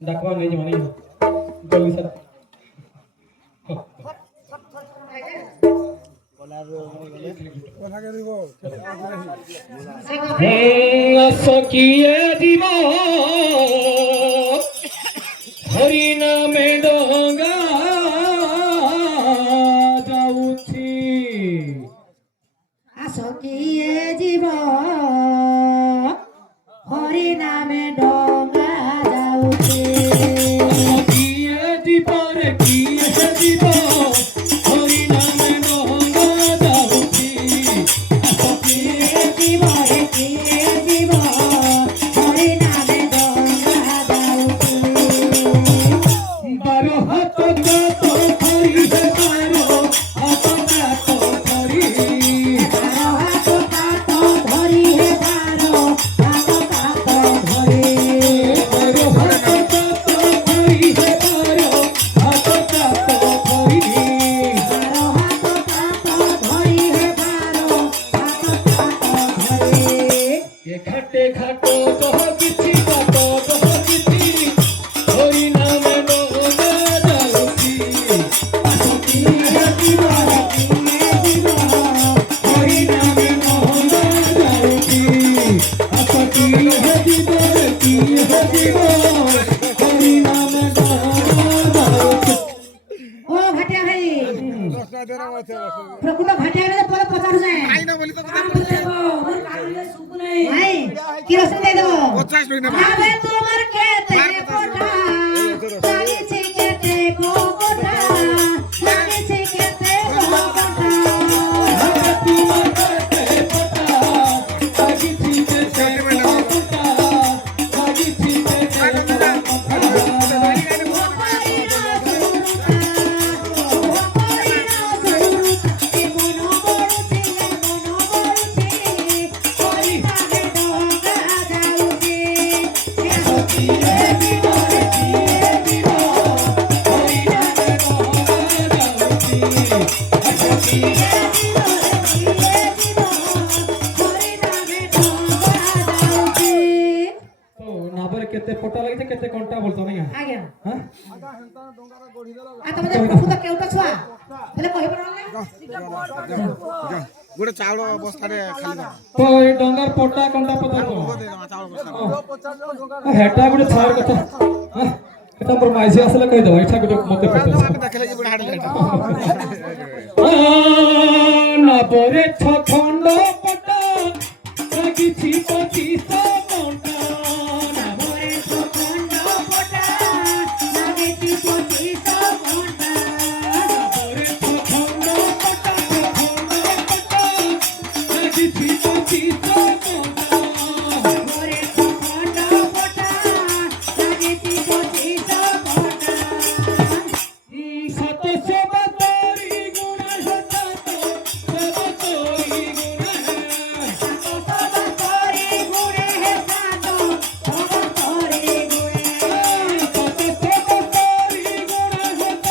दाखवा नहीं जमानी जल्दी सर सखिए दिवा हरि नामे डोंगा जाउछि सखिए दिवा हरि नामे डोंगा जाउछि सखिए दिवा रे किए दिवा हरि नामे डोंगा जाउछि सखिए दिवा रे किए दिवा हरि नामे डोंगा जाउछि बारो हाथ तो धरी है बारो हाथ तो धरी हाथ काटो धरी हे बारो हाथ काटो धरी बारो हाथ तो धरी है बारो हाथ तो धरी बारो हाथ काटो धरी हे बारो हाथ काटो धरी ये घाटे घाटो कह किछि बातो कह किछि हरि नाम डोंगा जाउछि सखिए दिवा रे किए दिवा हरि नाम डोंगा जाउछि अपति है दिवर की है दिवर हरि नाम डोंगा जाउछि ओ भाटिया भाई प्रकृत भाटिया रे पर पचार जाए आई ना बोली तो भाई की रोशन दे दो 50 रुपए आवे তোমার কেতে কোটা লাগিছে কেতে কোটা লাগিছে কেতে কোটা केते पटा लगे केते कंटा बोलतो नहीं आज्ञा हां आ तमे प्रकृत केउटा छुआ हेले कहि परले गोटे चाउଳ ବସ୍ତାରେ ଖାଲି तो ए डंगर पटा कंटा पता को ଚାଉଳ ବସ୍ତା हेटा गुटे छाड़ कथा एटा पर माइसी आसले कहि दो एठा गुटे मते पता ଦେଖିଲେ ଯେ गोटे हाडले ना परे छ खंड पटा लागिछि 25 कंटा ना परे छ खंड पटा लागेति 25 घंटा परे छ खंड पटा लागिछि 25 कंटा घरे खंड पटा लागेति 25 घंटा सत सेवतोरी गुण सत सेवतोरी गुण तोरी गुणे हे सातो तोरी गुणे सत सेवतोरी गुण सत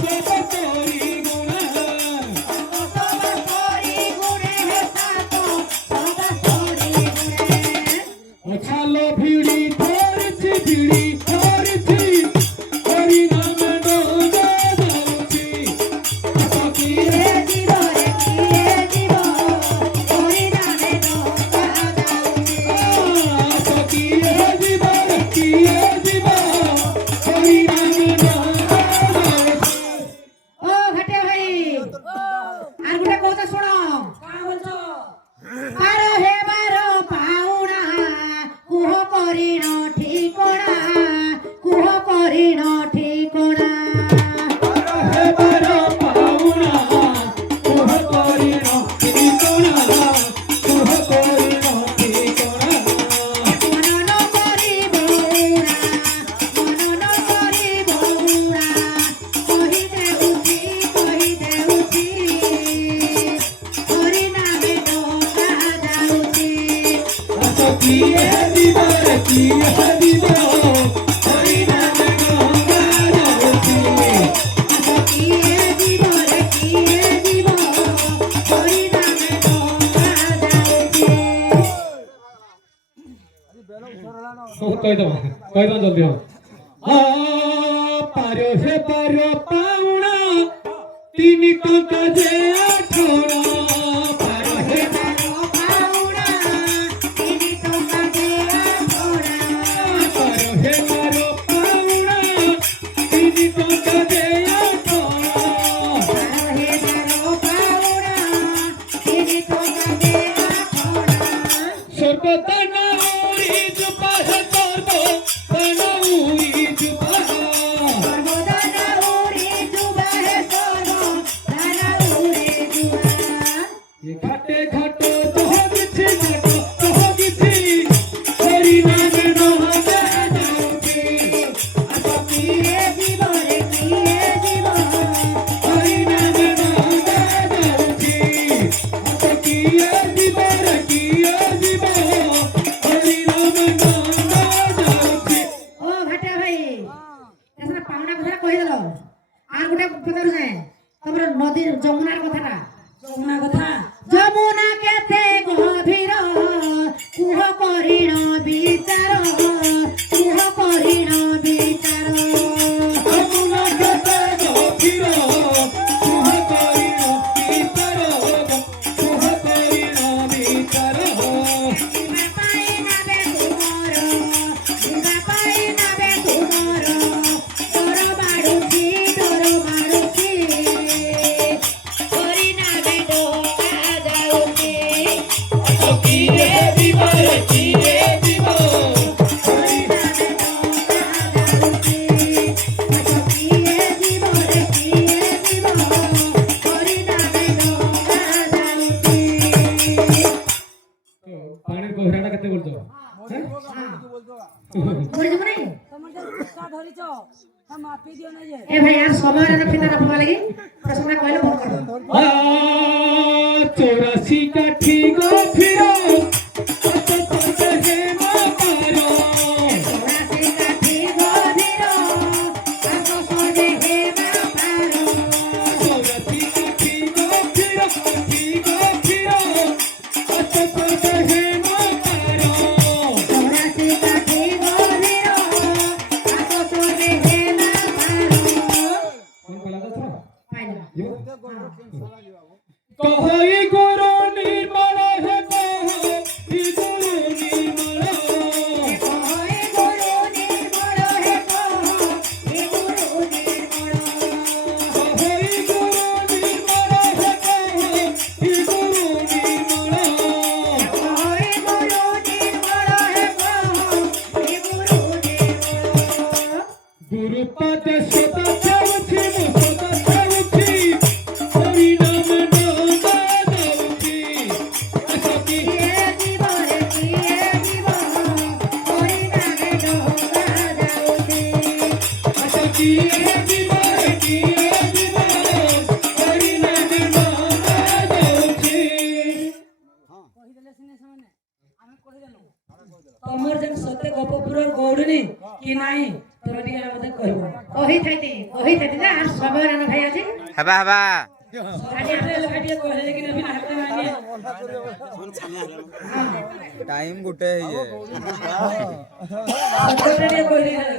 सेवतोरी गुण तोरी गुणे हे सातो तोरी गुणे छालो भिड़ी धरछि हरि नाम डोंगा जाउछि सखिए हे जीवा रे किए जीवा तोरी नामे डोंगा जाउछि सखिए जीवन किए जीवा हरि नाम डोंगा जाउछि ओ घटे भाई आर गुटे कहत सुनो का बोलछो बारो हे बारो पाउना कुह करिनो ठिकोना कुह करिनो ठिकोना हे बारो पाउना तुह करिनो ठिकोना तुह करिनो ठिकोना मन न करी बौरा कहि देउछि हरि नामे डोंगा जाउछि सखिए जीवन কিয়ে দিব হরি নামে গঙ্গা যাচ্ছি কিয়ে দিব রে কিয়ে দিব হরি নামে গঙ্গা যাচ্ছে কই দাও জলদি পারো হে পারো পাউনা 3 টঙ্কা যে 18 পারো হে পারো পাউনা 3 টঙ্কা দে আঠোরা পারো হে পারো পাউনা 3 টঙ্কা যে 18 পারো হে পারো পাউনা 3 টঙ্কা দে আঠোরা সর্বদানা উড়ি জুপাহ করব বানাউরি জুপাহ সর্বদানা উড়ে জুবাহে সর্ব দানা উড়ে জুবা ঘাটে ঘাটো দহগিছি ঘাটো দহগিছি হরি নামে নহা যাচ্ছি কিয়ে দিব রে কিয়ে দিব হরি নামে নহা যাচ্ছি কিয়ে দিব রে কিয়ে দিব হরি নামে নহা যাচ্ছি ও ভাটা ভাই এসনা পাওনা কথাটা কইদেল আর গোটা কথা রুছে তোমর নদীর যমুনার কথাটা যমুনা কথা যমুনা কেতে গভীর কুহ করিণ বিচার কুহ করিণ বিচার যমুনা কেতে গভীর কুহ করিণ বিচার কুহ করিণ বিচার দিবা পাই নাবে তুমর দিবা পাই নাবে তুমর তোর মারুছি হরি নামে ডোকা যাউছি কিয়ে দিব রে কিয়ে দিব হরি নামে ডোকা যাউছি কিয়ে দিব রে কিয়ে দিব হরি নামে ডোকা যাউছি পানির গভীরতা কেতে বলছো ধরে যাব নাই তোমার যে ফুটকা ধরিছ তা মাপি দিও না যে এ ভাই আর সময় না ফিতা না ফোয়া লাগি প্রশ্ন কইলে ফোন করো 84 কাঠি গভীর কত কত হে মাপারো রাশি কাঠি গভীর আসো সজে হে মা পারো 84 কাঠি গভীর কত কত হে মাপারো রাশি কাঠি গভীর আসো সজে হে মা পারো কোন বলা তো পাইলা কহই গুরু নির্মল হে কহই গুরু নির্মল কহে গুরু নির্মল হে কহ হে গুরু নির্মল কহই গুরু নির্মল হে কহই গুরু নির্মল কহে গুরু নির্মল হে কহ হে গুরু নির্মল গুরুপদ সদা চাউছি সদা চাউছি হরি নাম নামা যাউছি আসকি কিয়ে দিব রে কিয়ে দিব হরি নামে ডোকা যাউছি আসকি দিব রে কিয়ে দিব হরি নাম নামা যাউছি কহিদেলে সিনে ସେମାନେ ଆମେ କହିଦେଲୁ ତମର ଯେନ୍ ସତେ ଗୋପପୁରର ଗୌଡ଼ୁନି କି ନାହିଁ ତମେ ଟିକେ ମତେ କହିବ কহিথাইতে না আর সময় না ভাই আছে হেবা হেবা ଆଜି ହେଲେ ଲୋକ ଟିକେ କହିଲେ କି ନবୀ ହାতে ମାନି টাইম গোটে হইয়ে ସତେ ଟିକେ କହିଲେ আসো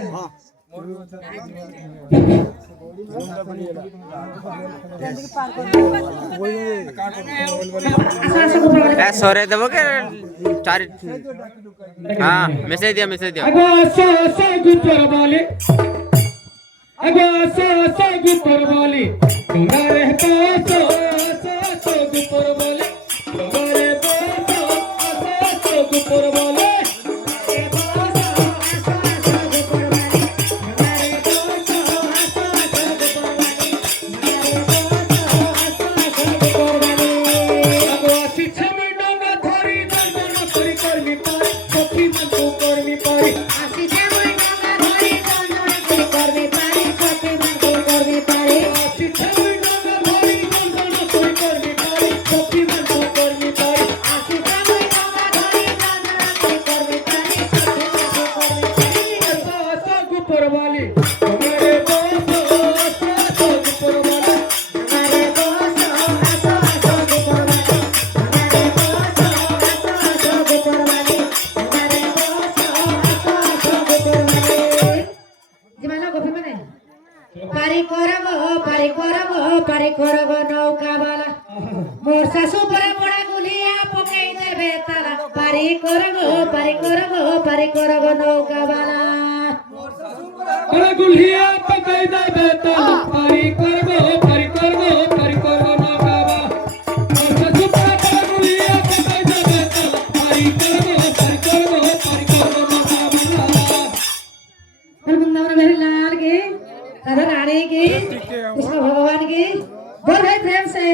আসো গোপাল এ সরে দেব কে চার হ্যাঁ মেসেজ দিও আগো সা গুপর বলে আগো সা গুপর বলে তোমারে তো সা গুপর বলে তোমারে তো গুপর বলে আগো শিক্ষা মন্ডঙ্গা ধরি দর্শন করি করবি পারে সখী মতো করবি পারে শিক্ষা মন্ডঙ্গা ধরি দর্শন করি করবি পারে সখী পারি করগো নৌকা বালা বড় গুলিয়া পকাই দাই বেতাল পারি করবো নৌকাবা বর্ষা সুপা বড় গুলিয়া পকাই দাই বেতাল পারি করবো নৌকাবা वृंदावन बिहारी लाल की राधा रानी की कृष्ण भगवान की बोल भाई प्रेम से